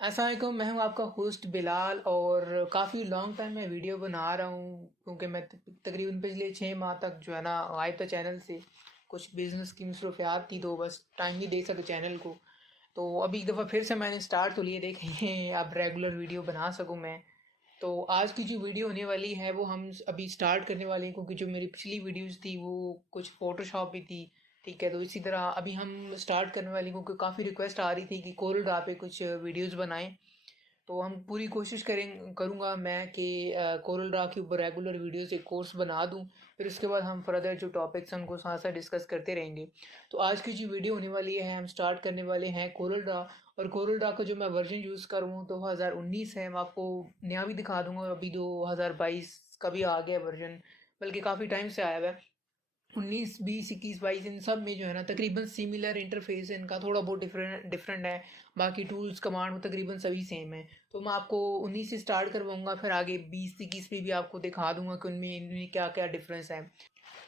अस्सलामुअलैकुम, मैं हूं आपका होस्ट बिलाल और काफ़ी लॉन्ग टाइम मैं वीडियो बना रहा हूं क्योंकि मैं तकरीबन पिछले 6 माह तक जो है ना गायब था चैनल से। कुछ बिज़नेस की मसरूफियात थी तो बस टाइम नहीं दे सके चैनल को। तो अभी एक दफ़ा फिर से मैंने स्टार्ट तो लिए देखें अब रेगुलर वीडियो बना सकूं मैं। तो आज की जो वीडियो होने वाली है वो हम अभी स्टार्ट करने वाले हैं क्योंकि जो मेरी पिछली वीडियोस थी वो कुछ फ़ोटोशॉप भी थी। ठीक है, तो इसी तरह अभी हम स्टार्ट करने वाले हैं क्योंकि काफ़ी रिक्वेस्ट आ रही थी कि कोरल ड्रा पे कुछ वीडियोस बनाएं। तो हम पूरी कोशिश करूँगा मैं कि कोरल ड्रा के ऊपर रेगुलर वीडियोस एक कोर्स बना दूँ। फिर उसके बाद हम फर्दर जो टॉपिक्स हैं उनको साथ साथ डिस्कस करते रहेंगे। तो आज की जो वीडियो होने वाली है हम स्टार्ट करने वाले हैं कोरल ड्रा। और कोरल ड्रा का जो मैं वर्जन यूज़ कर रहा हूँ 2019 है। मैं आपको नया भी दिखा दूँगा, अभी 2022 का भी आ गया वर्जन, बल्कि काफ़ी टाइम से आया हुआ है। 19, 20, 21, 22 इन सब में जो है ना तकरीबन सिमिलर इंटरफेस है इनका, थोड़ा बहुत डिफरेंट डिफरेंट है। बाकी टूल्स कमांड वो तकरीबन सभी सेम है। तो मैं आपको 19 से स्टार्ट करवाऊंगा, फिर आगे 20, 21 पे भी आपको दिखा दूंगा कि उनमें इनमें क्या क्या डिफरेंस है।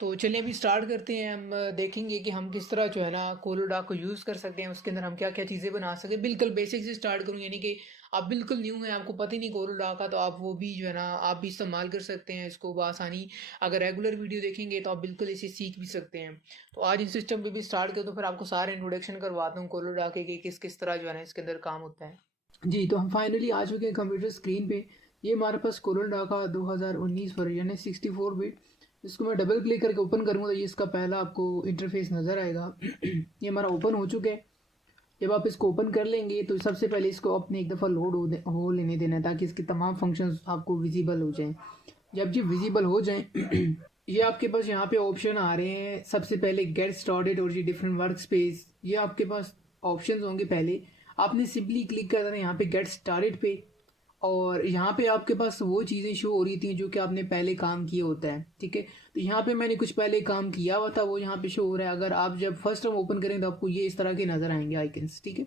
तो चलिए अभी स्टार्ट करते हैं। हम देखेंगे कि हम किस तरह जो है ना कोलोडा को यूज़ कर सकते हैं, उसके अंदर हम क्या क्या चीज़ें बना सकते हैं। बिल्कुल बेसिक से स्टार्ट करूँ, यानी कि आप बिल्कुल न्यू हैं, आपको पता ही नहीं कोलोडा का, तो आप वो भी जो है ना आप भी इस्तेमाल कर सकते हैं इसको बआसानी। अगर रेगुलर वीडियो देखेंगे तो आप बिल्कुल इसे सीख भी सकते हैं। तो आज इस सिस्टम पे भी स्टार्ट कर, तो फिर आपको सारे इंट्रोडक्शन करवाता हूँ कोलोडा के कि किस किस तरह जो है ना इसके अंदर काम होता है। जी, तो हम फाइनली आ चुके हैं कंप्यूटर स्क्रीन पे। ये हमारे पास कोरल ड्रा का 2019 वर्जन है 64 बिट। इसको मैं डबल क्लिक करके ओपन करूँगा तो ये इसका पहला आपको इंटरफेस नज़र आएगा। ये हमारा ओपन हो चुका है। जब आप इसको ओपन कर लेंगे तो सबसे पहले इसको अपने एक दफ़ा लोड हो लेने देना है ताकि इसके तमाम फंक्शंस आपको विजिबल हो जाएं। जब ये विजिबल हो जाएं ये आपके पास यहाँ पे ऑप्शन आ रहे हैं। सबसे पहले गेट स्टार्टेड और ये डिफरेंट वर्क स्पेस, ये आपके पास ऑप्शंस होंगे। पहले आपने सिंपली क्लिक कर देना है यहाँ पे गेट स्टार्टेड पे, और यहाँ पे आपके पास वो चीज़ें शो हो रही थी जो कि आपने पहले काम किया होता है। ठीक है, तो यहाँ पे मैंने कुछ पहले काम किया हुआ था वो यहाँ पे शो हो रहा है। अगर आप जब फर्स्ट टाइम ओपन करें तो आपको ये इस तरह के नज़र आएंगे आइकन्स। ठीक है,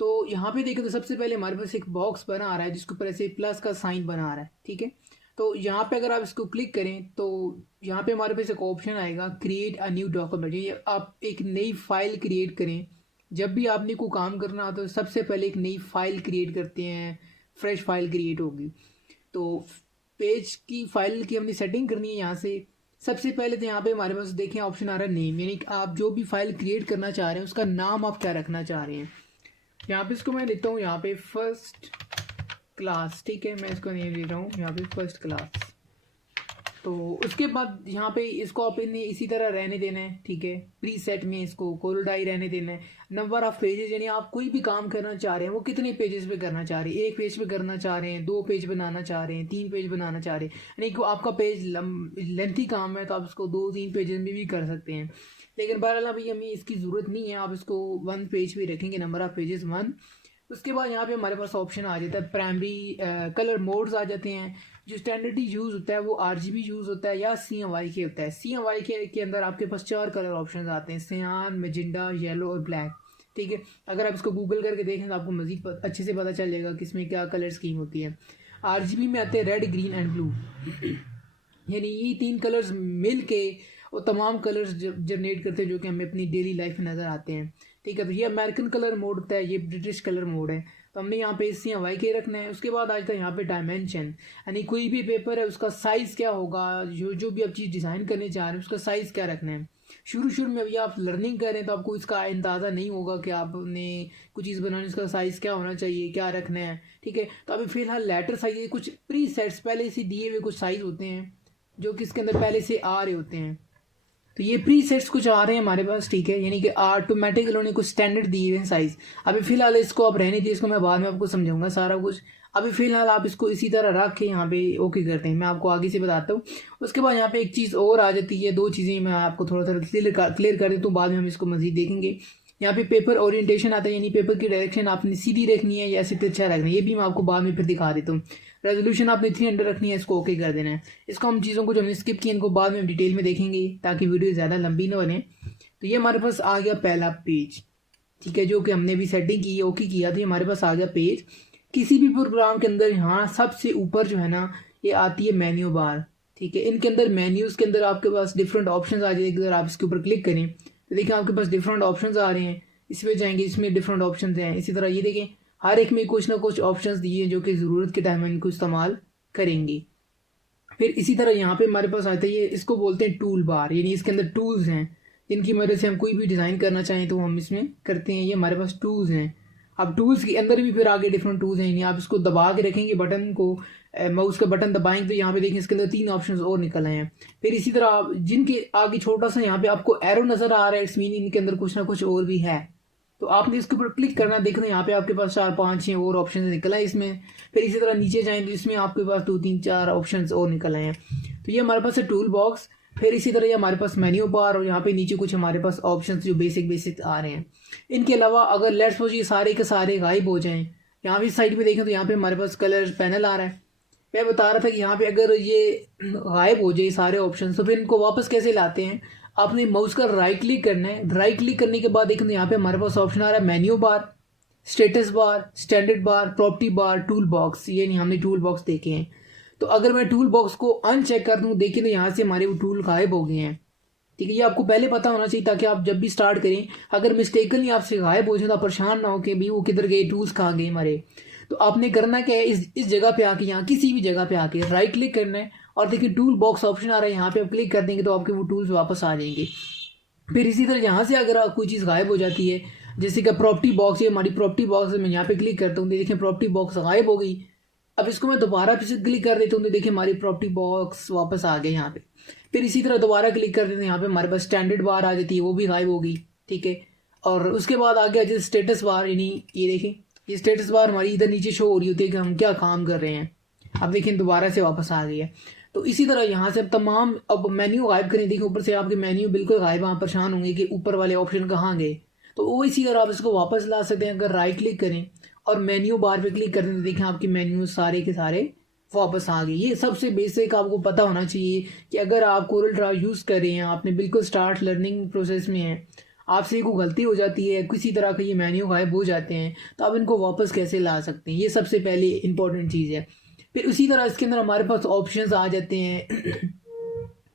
तो यहाँ पे देखें तो सबसे पहले हमारे पास एक बॉक्स बना आ रहा है जिसके ऊपर ऐसे प्लस का साइन बना आ रहा है। ठीक है, तो यहाँ पे अगर आप इसको क्लिक करें तो यहाँ पे हमारे पास एक ऑप्शन आएगा क्रिएट अ न्यू डॉक्यूमेंट, ये आप एक नई फाइल क्रिएट करें। जब भी आपने को काम करना हो तो सबसे पहले एक नई फाइल क्रिएट करते हैं, फ्रेश फाइल क्रिएट होगी। तो पेज की फाइल की हमने सेटिंग करनी है यहाँ से। सबसे पहले तो यहाँ पे हमारे पास देखें ऑप्शन आ रहा है नेम, यानी कि आप जो भी फाइल क्रिएट करना चाह रहे हैं उसका नाम आप क्या रखना चाह रहे हैं। यहाँ पे इसको मैं लेता हूँ यहाँ पे फर्स्ट क्लास। ठीक है, मैं इसको नेम दे रहा हूँ यहाँ पे फर्स्ट क्लास। तो उसके बाद यहाँ पे इसको अपन ने इसी तरह रहने देना है। ठीक है, प्री सेट में इसको कोलोडाई रहने देना है। नंबर ऑफ पेजेस, यानी आप कोई भी काम करना चाह रहे हैं वो कितने पेजेस पे करना चाह रहे हैं, एक पेज पे करना चाह रहे हैं, 2 पेज बनाना चाह रहे हैं, 3 पेज बनाना चाह रहे हैं। यानी कि आपका पेज लेंथी काम है तो आप इसको 2-3 पेजेस में भी कर सकते हैं। लेकिन बहरहाल अभी हमें इसकी ज़रूरत नहीं है, आप इसको 1 पेज पे रखेंगे, नंबर ऑफ पेजेस 1। उसके बाद यहाँ पे हमारे पास ऑप्शन आ जाता है प्राइमरी कलर मोड्स आ जाते हैं। जो स्टैंडर्ड यूज़ होता है वो RGB यूज़ होता है या CMYK होता है। CMYK के अंदर आपके पास 4 कलर ऑप्शन आते हैं, सियान, मैजेंडा, येलो और ब्लैक। ठीक है, अगर आप इसको गूगल करके देखें तो आपको मज़ीद अच्छे से पता चल जाएगा कि इसमें क्या कलर स्कीम होती है। RGB में आते हैं रेड, ग्रीन एंड ब्लू, यानी ये 3 कलर्स मिल के वो तमाम कलर्स जनरेट करते हैं जो कि हमें अपनी डेली लाइफ में नज़र आते हैं। ठीक है, तो ये अमेरिकन कलर मोड होता है, ये ब्रिटिश कलर मोड है। तो हमने यहाँ पे CMYK रखना है। उसके बाद आज तक यहाँ पे डायमेंशन, यानी कोई भी पेपर है उसका साइज़ क्या होगा, जो जो भी आप चीज़ डिज़ाइन करने जा रहे हैं उसका साइज़ क्या रखना है। शुरू में अभी आप लर्निंग कर रहे हैं तो आपको इसका अंदाज़ा नहीं होगा कि आपने कुछ चीज़ बनाने उसका साइज़ क्या होना चाहिए, क्या रखना है। ठीक है, तो अभी फ़िलहाल लेटर साइज कुछ प्री सेट्स पहले से दिए हुए कुछ साइज़ होते हैं जो कि इसके अंदर पहले से आ रहे होते हैं। तो ये प्री सेट्स कुछ आ रहे हैं हमारे पास। ठीक है, यानी कि ऑटोमेटिक इन्होंने कुछ स्टैंडर्ड दिए हुए हैं साइज़। अभी फ़िलहाल इसको आप रहने दीजिए, इसको मैं बाद में आपको समझाऊंगा सारा कुछ। अभी फ़िलहाल आप इसको इसी तरह रख के यहाँ पे ओके करते हैं, मैं आपको आगे से बताता हूँ। उसके बाद यहाँ पे एक चीज़ और आ जाती है, 2 चीज़ें मैं आपको थोड़ा थोड़ा क्लियर कर देता हूँ, बाद में हम इसको मज़ीद देखेंगे। यहाँ पे पेपर ओरिएंटेशन आता है, यानी पेपर की डायरेक्शन आपने सीधी रखनी है या ऐसे तिरछा रखना है, ये भी मैं आपको बाद में फिर दिखा देता हूँ। रेजोल्यूशन आपने 300 रखनी है, इसको ओके कर देना है। इसको हम चीज़ों को जो हमने स्किप किए इनको बाद में हम डिटेल में देखेंगे ताकि वीडियो ज़्यादा लंबी ना बने। तो ये हमारे पास आ गया पहला पेज। ठीक है, जो कि हमने भी सेटिंग की, ओके किया, तो ये हमारे पास आ गया पेज। किसी भी प्रोग्राम के अंदर यहाँ सबसे ऊपर जो है ना ये आती है मेन्यू बार। ठीक है, इनके अंदर मेन्यूज़ के अंदर आपके पास डिफरेंट ऑप्शन आ जाएंगे। अगर आप इसके ऊपर क्लिक करें तो देखिए आपके पास डिफरेंट ऑप्शन आ रहे हैं। इसमें जाएंगे, इसमें डिफरेंट ऑप्शन हैं। इसी तरह ये देखें हर एक में कुछ ना कुछ ऑप्शंस दिए हैं जो कि ज़रूरत के टाइम में इनको इस्तेमाल करेंगे। फिर इसी तरह यहाँ पे हमारे पास आता है ये, इसको बोलते हैं टूल बार, यानी इसके अंदर टूल्स हैं जिनकी मदद से हम कोई भी डिज़ाइन करना चाहें तो हम इसमें करते हैं। ये हमारे पास टूल्स हैं। अब टूल्स के अंदर भी फिर आगे डिफरेंट टूल्स हैं, यानी आप इसको दबा के रखेंगे बटन को, माउस का बटन दबाएंगे तो यहाँ पे देखें इसके अंदर 3 ऑप्शंस और निकल आए हैं। फिर इसी तरह आप जिनके आगे छोटा सा यहाँ पे आपको एरो नज़र आ रहा है, इट्स मीन इनके अंदर कुछ ना कुछ और भी है। तो आपने इसके ऊपर क्लिक करना है, देखना यहाँ पे आपके पास 4 5 6 और ऑप्शन निकल आए इसमें। फिर इसी तरह नीचे जाएं तो इसमें आपके पास 2 3 4 ऑप्शन और निकल आए हैं। तो ये हमारे पास है टूल बॉक्स। फिर इसी तरह ये हमारे पास मेन्यू बार, और यहाँ पे नीचे कुछ हमारे पास ऑप्शन जो बेसिक आ रहे हैं। इनके अलावा अगर लेट्स सपोज ये सारे के सारे गायब हो जाएं, यहाँ भी साइड पे देखें तो यहाँ पे हमारे पास कलर पैनल आ रहा है। मैं बता रहा था कि यहाँ पे अगर ये गायब हो जाए सारे ऑप्शन तो फिर इनको वापस कैसे लाते हैं। आपने माउस का राइट क्लिक करना है। राइट क्लिक करने के बाद देखें तो यहाँ पे हमारे पास ऑप्शन आ रहा है menu bar, status bar, standard bar, property bar, tool box. ये नहीं, हमने टूल बॉक्स देखे हैं। तो अगर मैं टूल बॉक्स को अनचेक कर दूं, देखिए तो यहाँ से हमारे वो टूल गायब हो गए हैं। ठीक है, ये आपको पहले पता होना चाहिए ताकि आप जब भी स्टार्ट करें अगर मिस्टेकली आपसे गायब हो जाए तो आप परेशान ना हो कि भाई वो किधर गए, टूल्स कहाँ गए हमारे। तो आपने करना क्या है, इस जगह पे आके, यहाँ किसी भी जगह पे आके राइट क्लिक करना है और देखिए टूल बॉक्स ऑप्शन आ रहा है, यहाँ पे आप क्लिक कर देंगे तो आपके वो टूल्स वापस आ जाएंगे। फिर इसी तरह यहाँ से अगर कोई चीज़ गायब हो जाती है, जैसे कि प्रॉपर्टी बॉक्स, ये हमारी प्रॉपर्टी बॉक्स है, मैं यहाँ पे क्लिक करता हूँ, देखिए प्रॉपर्टी बॉक्स गायब हो गई। अब इसको मैं दोबारा फिर से क्लिक कर देता हूँ तो देखिए हमारी प्रॉपर्टी बॉक्स वापस आ गए यहाँ पे। फिर इसी तरह दोबारा क्लिक कर देते हैं, यहाँ पे हमारे पास स्टैंडर्ड बार आ जाती है, वो भी गायब हो गई। ठीक है, और उसके बाद आ गया जैसे स्टेटस बार, यानी ये देखें ये स्टेटस बार हमारी इधर नीचे शो हो रही होती है कि हम क्या काम कर रहे हैं। अब देखिए दोबारा से वापस आ गई है। तो इसी तरह यहाँ से अब तमाम, अब मेन्यू गायब करें, देखिए ऊपर से आपके मेन्यू बिल्कुल गायब, आप परेशान होंगे कि ऊपर वाले ऑप्शन कहाँ गए। तो वो इसी तरह आप इसको वापस ला सकते हैं। अगर राइट क्लिक करें और मेन्यू बार पे क्लिक कर दें तो देखें आपके मेन्यू सारे के सारे वापस आ गए। ये सबसे बेसिक आपको पता होना चाहिए कि अगर आप कोरल ड्रा यूज़ कर रहे हैं, आपने बिल्कुल स्टार्ट लर्निंग प्रोसेस में है, आपसे कोई गलती हो जाती है, किसी तरह का ये मेन्यू गायब हो जाते हैं, तो आप इनको वापस कैसे ला सकते हैं, ये सबसे पहले इंपॉर्टेंट चीज़ है। फिर उसी तरह इसके अंदर हमारे पास ऑप्शंस आ जाते हैं।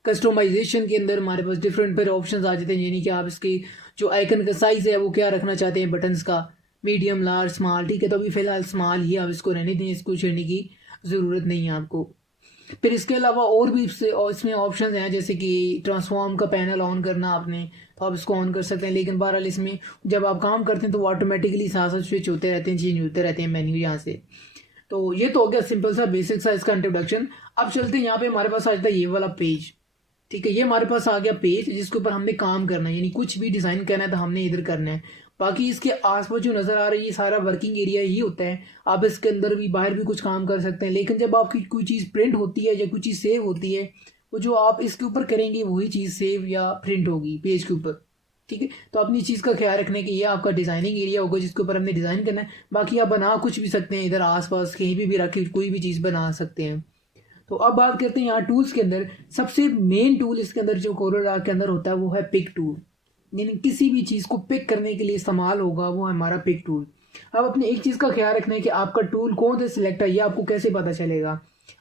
कस्टमाइजेशन के अंदर हमारे पास डिफरेंट फिर ऑप्शंस आ जाते हैं, यानी कि आप इसकी जो आइकन का साइज़ है वो क्या रखना चाहते हैं बटन्स का, मीडियम, लार्ज, स्मॉल। ठीक है, तो अभी फ़िलहाल स्मॉल ही आप इसको रहने दें, इसको छेड़ने की ज़रूरत नहीं है आपको। फिर इसके अलावा और भी इसमें ऑप्शंस हैं, जैसे कि ट्रांसफॉर्म का पैनल ऑन करना आपने, तो आप इसको ऑन कर सकते हैं। लेकिन बहरहाल इसमें जब आप काम करते हैं तो वो ऑटोमेटिकली साथ साथ स्विच होते रहते हैं, चेंज होते रहते हैं मेन्यू यहाँ से। तो ये तो हो गया सिंपल सा बेसिक सा इसका इंट्रोडक्शन। अब चलते हैं यहाँ पे हमारे पास आ जाता है ये वाला पेज। ठीक है, ये हमारे पास आ गया पेज जिसके ऊपर हमने काम करना है, यानी कुछ भी डिज़ाइन करना है तो हमने इधर करना है। बाकी इसके आसपास जो नज़र आ रही है ये सारा वर्किंग एरिया ही होता है। आप इसके अंदर भी बाहर भी कुछ काम कर सकते हैं, लेकिन जब आपकी कोई चीज़ प्रिंट होती है या कोई चीज़ सेव होती है, वो जो आप इसके ऊपर करेंगे वही चीज़ सेव या प्रिंट होगी पेज के ऊपर। ठीक है, तो अपनी चीज़ का ख्याल रखने की ये आपका डिज़ाइनिंग एरिया होगा जिसके ऊपर हमने डिज़ाइन करना है। बाकी आप बना कुछ भी सकते हैं, इधर आसपास कहीं भी रख के कोई भी चीज़ बना सकते हैं। तो अब बात करते हैं यहाँ टूल्स के अंदर। सबसे मेन टूल इसके अंदर जो कोरल ड्रा के अंदर होता है वो है पिक टूल, यानी किसी भी चीज़ को पिक करने के लिए इस्तेमाल होगा वो है हमारा पिक टूल। अब अपने एक चीज़ का ख्याल रखना है कि आपका टूल कौन सा सिलेक्ट है, ये आपको कैसे पता चलेगा।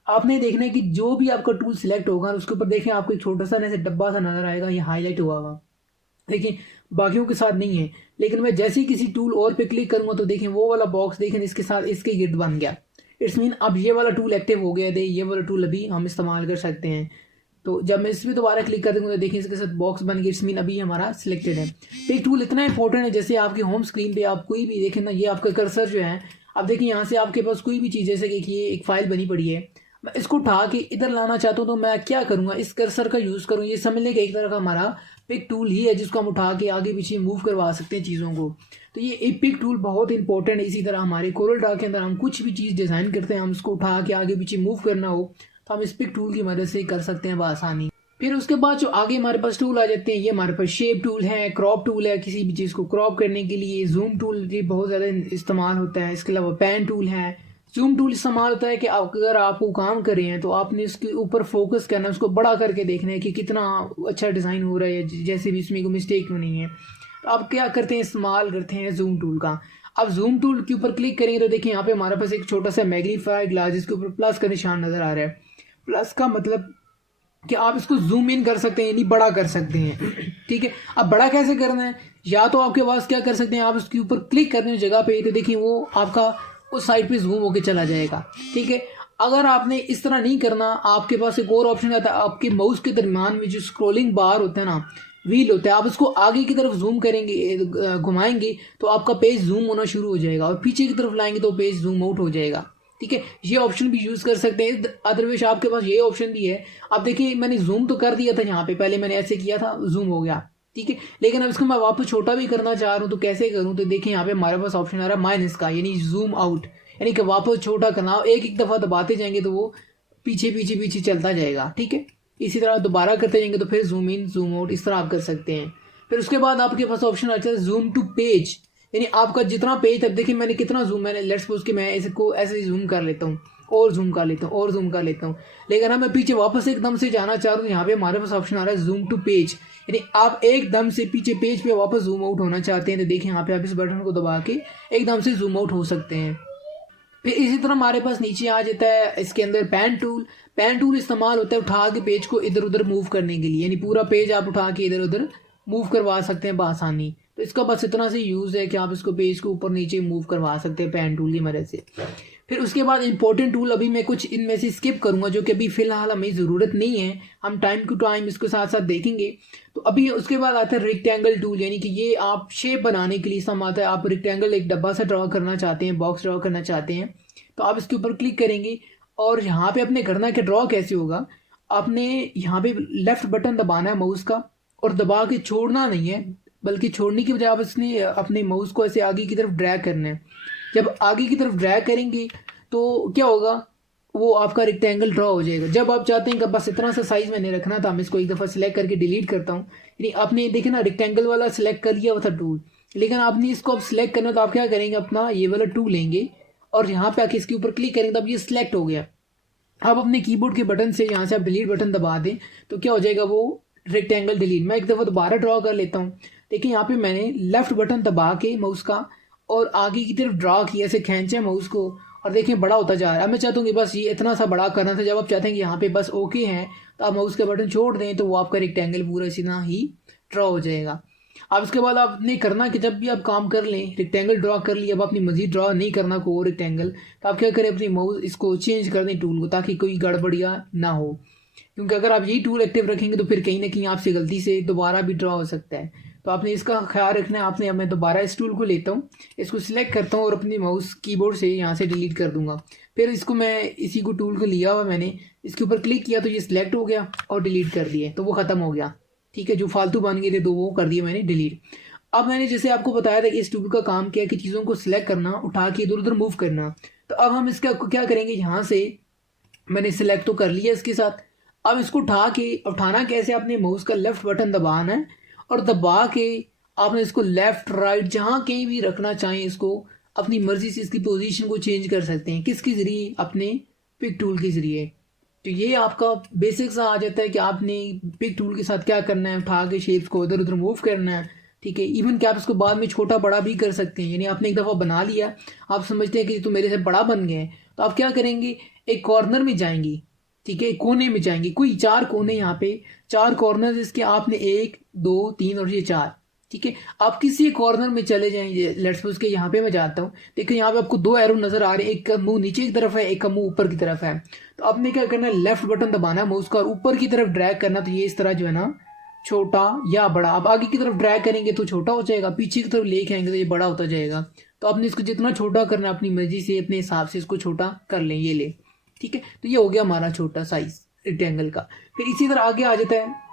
आपने देखना है कि जो भी आपका टूल सिलेक्ट होगा उसके ऊपर देखें आपको एक छोटा सा ऐसे डब्बा सा नजर आएगा, ये हाईलाइट हुआ हुआ, लेकिन बाकियों के साथ नहीं है। लेकिन मैं जैसे ही किसी टूल और पे क्लिक करूंगा तो देखें वो वाला बॉक्स देखें इसके साथ इसके गिर्द बन गया। इट्स मीन अब ये वाला टूल एक्टिव हो गया है, ये वाला टूल अभी हम इस्तेमाल कर सकते हैं। तो जब मैं इस पर दोबारा क्लिक कर दूंगा तो देखिए इसके साथ बॉक्स बन गया, इट्स मीन अभी हमारा सिलेक्टेड है। पिक टूल इतना इंपॉर्टेंट है, जैसे आपकी होम स्क्रीन पे आप कोई भी देखें ना, ये आपका कर्सर जो है, अब देखिए यहाँ से आपके पास कोई भी चीज़, जैसे कि ये एक फाइल बनी पड़ी है, मैं इसको उठा के इधर लाना चाहता हूँ तो मैं क्या करूँगा, इस कर्सर का यूज़ करूँ। ये समझ लें कि एक तरह का हमारा पिक टूल ही है जिसको हम उठा के आगे पीछे मूव करवा सकते हैं चीज़ों को। तो ये एक पिक टूल बहुत इंपॉर्टेंट है। इसी तरह हमारे कोरल ड्रा के अंदर हम कुछ भी चीज़ डिज़ाइन करते हैं, हम उसको उठा के आगे पीछे मूव करना हो तो हम इस पिक टूल की मदद से कर सकते हैं बआसानी। फिर उसके बाद जो आगे हमारे पास टूल आ जाते हैं, ये हमारे पास शेप टूल है, क्रॉप टूल है, किसी भी चीज़ को क्रॉप करने के लिए जूम टूल ये बहुत ज़्यादा इस्तेमाल होता है। इसके अलावा पैन टूल है। जूम टूल इस्तेमाल होता है कि अगर आपको काम कर रहे हैं तो आपने इसके ऊपर फोकस करना है, उसको बड़ा करके देखना है कि कितना अच्छा डिज़ाइन हो रहा है, जैसे भी इसमें कोई मिस्टेक तो नहीं है। तो आप क्या करते हैं, इस्तेमाल करते हैं जूम टूल का। अब जूम टूल के ऊपर क्लिक करेंगे तो देखिए यहाँ पे हमारे पास एक छोटा सा मैग्नीफाई ग्लास जिसके ऊपर प्लस का निशान नज़र आ रहा है। प्लस का मतलब कि आप इसको जूम इन कर सकते हैं यानी बड़ा कर सकते हैं। ठीक है, अब बड़ा कैसे करना है, या तो आपके पास क्या कर सकते हैं, आप उसके ऊपर क्लिक करने की जगह पे तो देखिए वो आपका उस साइड पे जूम होके चला जाएगा। ठीक है, अगर आपने इस तरह नहीं करना, आपके पास एक और ऑप्शन आता है, आपके माउस के दरमियान में जो स्क्रोलिंग बार होता है ना, व्हील होता है, आप उसको आगे की तरफ जूम करेंगे, घुमाएंगे तो आपका पेज जूम होना शुरू हो जाएगा, और पीछे की तरफ लाएंगे तो पेज जूम आउट हो जाएगा। ठीक है, ये ऑप्शन भी यूज़ कर सकते हैं। अदरवाइज आपके पास ये ऑप्शन भी है। अब देखिए मैंने जूम तो कर दिया था यहाँ पे, पहले मैंने ऐसे किया था, जूम हो गया। ठीक है, लेकिन अब इसको मैं वापस छोटा भी करना चाह रहा हूँ तो कैसे करूँ, तो देखिए यहाँ पे हमारे पास ऑप्शन आ रहा है माइनस का, यानी जूम आउट, यानी कि वापस छोटा करना, एक एक दफ़ा दबाते जाएंगे तो वो पीछे पीछे पीछे चलता जाएगा। ठीक है, इसी तरह दोबारा करते जाएंगे तो फिर जूम इन जूम आउट इस तरह आप कर सकते हैं। फिर उसके बाद आपके पास ऑप्शन आता है जूम टू पेज, यानी आपका जितना पेज, अब देखिए मैंने कितना जूम, मैंने लेट्स सपोज कि मैं इसको ऐसे जूम कर लेता हूँ और जूम कर लेता हूँ और जूम कर लेता हूँ, लेकिन अब मैं पीछे वापस एकदम से जाना चाह रहा हूँ, यहाँ पे हमारे पास ऑप्शन आ रहा है जूम टू पेज, यानी आप एकदम से पीछे पेज पे वापस जूम आउट होना चाहते हैं तो देखिए यहाँ पे आप इस बटन को दबा के एकदम से जूम आउट हो सकते हैं। फिर इसी तरह हमारे पास नीचे आ जाता है इसके अंदर पैन टूल। पैन टूल इस्तेमाल होता है उठा के पेज को इधर उधर मूव करने के लिए, यानी पूरा पेज आप उठा के इधर उधर मूव करवा सकते हैं बआसानी। तो इसका बस इतना से यूज़ है कि आप इसको पेज को ऊपर नीचे मूव करवा सकते हैं पैन टूल की मदद से। फिर उसके बाद इंपॉर्टेंट टूल अभी मैं कुछ इनमें से स्किप करूंगा जो कि अभी फ़िलहाल हमें ज़रूरत नहीं है, हम टाइम टू टाइम इसको साथ साथ देखेंगे। तो अभी उसके बाद आता है रेक्टेंगल टूल, यानी कि ये आप शेप बनाने के लिए इस्तेमाल आता है। आप रेक्टेंगल एक डब्बा सा ड्रॉ करना चाहते हैं, बॉक्स ड्रॉ करना चाहते हैं, तो आप इसके ऊपर क्लिक करेंगे और यहाँ पे अपने करना कि ड्रॉ कैसे होगा, आपने यहाँ पे लेफ्ट बटन दबाना है माउस का, और दबा के छोड़ना नहीं है, बल्कि छोड़ने की बजाय आप इसने अपने माउस को ऐसे आगे की तरफ ड्रैग करना है। जब आगे की तरफ ड्रैग करेंगे तो क्या होगा, वो आपका रेक्टेंगल ड्रॉ हो जाएगा। जब आप चाहते हैं कि बस इतना सा साइज मैंने रखना था, मैं इसको एक दफ़ा सिलेक्ट करके डिलीट करता हूँ, यानी आपने देखे ना रेक्टेंगल वाला सिलेक्ट कर लिया हुआ था टूल, लेकिन आपने इसको अब सिलेक्ट करना तो आप क्या करेंगे, अपना ये वाला टूल लेंगे और यहाँ पे आके इसके ऊपर क्लिक करेंगे तो अब ये सिलेक्ट हो गया। आप अपने कीबोर्ड के बटन से यहाँ से आप डिलीट बटन दबा दें तो क्या हो जाएगा, वो रेक्टेंगल डिलीट। मैं एक दफ़ा दोबारा ड्रॉ कर लेता हूँ। देखिए यहाँ पे मैंने लेफ्ट बटन दबा के माउस का और आगे की तरफ ड्रॉ किया, ऐसे खींचा माउस को, और देखिए बड़ा होता जा रहा है। अब मैं चाहता हूँ कि बस ये इतना सा बड़ा करना था। जब आप चाहते हैं कि यहाँ पे बस ओके हैं तो आप माउस का बटन छोड़ दें तो वो आपका रेक्टेंगल पूरा सीधा ही ड्रॉ हो जाएगा। अब उसके बाद आपने करना कि जब भी आप काम कर लें, रेक्टेंगल ड्रॉ कर लिया, अब अपनी मजीद ड्रॉ नहीं करना कोई और रेक्टेंगल, तो आप क्या करें, अपनी माउस इसको चेंज कर दें टूल को, ताकि कोई गड़बड़ियाँ ना हो। क्योंकि अगर आप यही टूल एक्टिव रखेंगे तो फिर कहीं ना कहीं आपसे गलती से दोबारा भी ड्रॉ हो सकता है। तो आपने इसका ख्याल रखना है। आपने, अब मैं दोबारा इस टूल को लेता हूँ, इसको सिलेक्ट करता हूँ और अपनी माउस कीबोर्ड से यहाँ से डिलीट कर दूंगा। फिर इसको मैं इसी को टूल को लिया हुआ, मैंने इसके ऊपर क्लिक किया तो ये सिलेक्ट हो गया और डिलीट कर दिए तो वो ख़त्म हो गया। ठीक है, जो फालतू बन गए थे तो वो कर दिए मैंने डिलीट। अब मैंने जैसे आपको बताया था कि इस टूल का काम क्या है कि चीज़ों को सिलेक्ट करना, उठा के इधर उधर मूव करना। तो अब हम इसका क्या करेंगे, यहाँ से मैंने सिलेक्ट तो कर लिया इसके साथ, अब इसको उठा के, उठाना कैसे, आपने माउस का लेफ्ट बटन दबाना है और दबा के आपने इसको लेफ्ट राइट जहाँ कहीं भी रखना चाहें इसको अपनी मर्जी से इसकी पोजीशन को चेंज कर सकते हैं। किसके ज़रिए, अपने पिक टूल के ज़रिए। तो ये आपका बेसिक सा आ जाता है कि आपने पिक टूल के साथ क्या करना है, उठा के शेप्स को इधर उधर मूव करना है। ठीक है, इवन कि आप इसको बाद में छोटा बड़ा भी कर सकते हैं। यानी आपने एक दफ़ा बना लिया, आप समझते हैं कि तो मेरे से बड़ा बन गया है, तो आप क्या करेंगे, एक कॉर्नर में जाएंगी। ठीक है, कोने में जाएंगे, कोई 4 कोने, यहाँ पे 4 कॉर्नर इसके, आपने 1 2 3 और ये 4। ठीक है, आप किसी कॉर्नर में चले जाएंगे। लेट्स सपोज के यहाँ पे मैं जाता हूँ, देखिए यहाँ पे आपको 2 एरो नजर आ रहे हैं, एक का मुंह नीचे की तरफ है, एक का मुंह ऊपर की तरफ है। तो आपने क्या करना है, लेफ्ट बटन दबाना है माउस का और ऊपर की तरफ ड्रैग करना। तो ये इस तरह जो है ना, छोटा या बड़ा, आप आगे की तरफ ड्रैग करेंगे तो छोटा हो जाएगा, पीछे की तरफ लेके आएंगे तो ये बड़ा होता जाएगा। तो आपने इसको जितना छोटा करना है अपनी मर्जी से, अपने हिसाब से इसको छोटा कर लें, ये ले। ठीक है, तो ये हो गया हमारा छोटा साइज रेक्टेंगल का। फिर इसी तरह आगे आ जाता है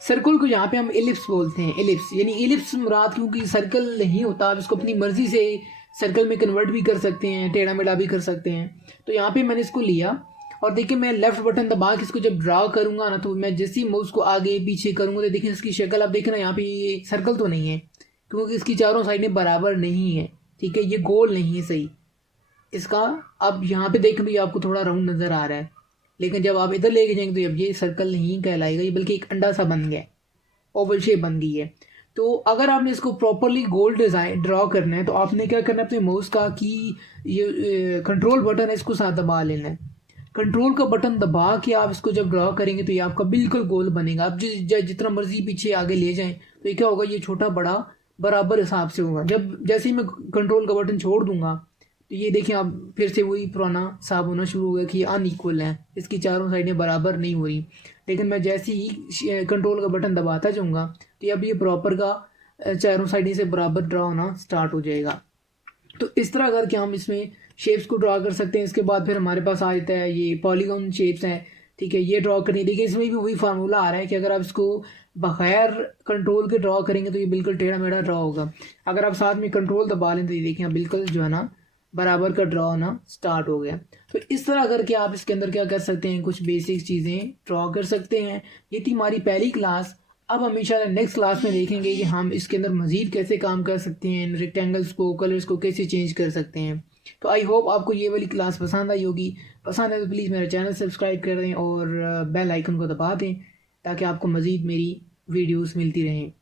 सर्कल को, यहाँ पे हम एलिप्स बोलते हैं। एलिप्स यानी एलिप्स मुराद, क्योंकि सर्कल नहीं होता, आप इसको अपनी मर्जी से सर्कल में कन्वर्ट भी कर सकते हैं, टेढ़ा मेढ़ा भी कर सकते हैं। तो यहाँ पे मैंने इसको लिया और देखिए मैं लेफ्ट बटन दबा के इसको जब ड्रा करूंगा ना, तो मैं जैसे ही माउस को आगे पीछे करूंगा तो देखिए इसकी शक्ल आप देखना, यहाँ पे ये सर्कल तो नहीं है क्योंकि इसकी चारों साइडें बराबर नहीं है। ठीक है, ये गोल नहीं है सही इसका। अब यहाँ पे देख भी आपको थोड़ा राउंड नज़र आ रहा है, लेकिन जब आप इधर लेके जाएंगे तो अब ये सर्कल नहीं कहलाएगा, ये बल्कि एक अंडा सा बन गया, ओवल शेप बन गई है। तो अगर आपने इसको प्रॉपरली गोल डिज़ाइन ड्रॉ करना है तो आपने क्या करना है, अपने माउस का की ये कंट्रोल बटन है इसको साथ दबा लेना है। कंट्रोल का बटन दबा के आप इसको जब ड्रॉ करेंगे तो ये आपका बिल्कुल गोल बनेगा। आप जितना मर्जी पीछे आगे ले जाएं तो ये क्या होगा, ये छोटा बड़ा बराबर हिसाब से होगा। जब जैसे ही मैं कंट्रोल का बटन छोड़ दूंगा तो ये देखिए आप फिर से वही पुराना हिसाब होना शुरू हो गया कि ये अनइक्वल है, इसकी चारों साइडें बराबर नहीं हो रही। लेकिन मैं जैसे ही कंट्रोल का बटन दबाता जाऊँगा तो अब ये प्रॉपर का चारों साइडें से बराबर ड्रा होना स्टार्ट हो जाएगा। तो इस तरह करके हम इसमें शेप्स को ड्रा कर सकते हैं। इसके बाद फिर हमारे पास आ जाता है ये पॉलीगॉन शेप्स हैं, ठीक है, ये ड्रॉ करनी। देखिए इसमें भी वही फार्मूला आ रहा है कि अगर आप इसको बगैर कंट्रोल के ड्रॉ करेंगे तो ये बिल्कुल टेढ़ा मेढ़ा ड्रॉ होगा। अगर आप साथ में कंट्रोल दबा लें तो ये देखिए बिल्कुल जो है ना बराबर का ड्रॉ होना स्टार्ट हो गया। तो इस तरह करके आप इसके अंदर क्या कर सकते हैं, कुछ बेसिक चीज़ें ड्रॉ कर सकते हैं। ये थी हमारी पहली क्लास। अब हम इंशाल्लाह नेक्स्ट क्लास में देखेंगे कि हम इसके अंदर मज़ीद कैसे काम कर सकते हैं, इन रेक्टेंगल्स को, कलर्स को कैसे चेंज कर सकते हैं। तो आई होप आपको ये वाली क्लास पसंद आई होगी। पसंद है तो प्लीज़ मेरा चैनल सब्सक्राइब कर दें और बेल आइकन को दबा दें ताकि आपको मज़ीद मेरी वीडियोस मिलती रहें।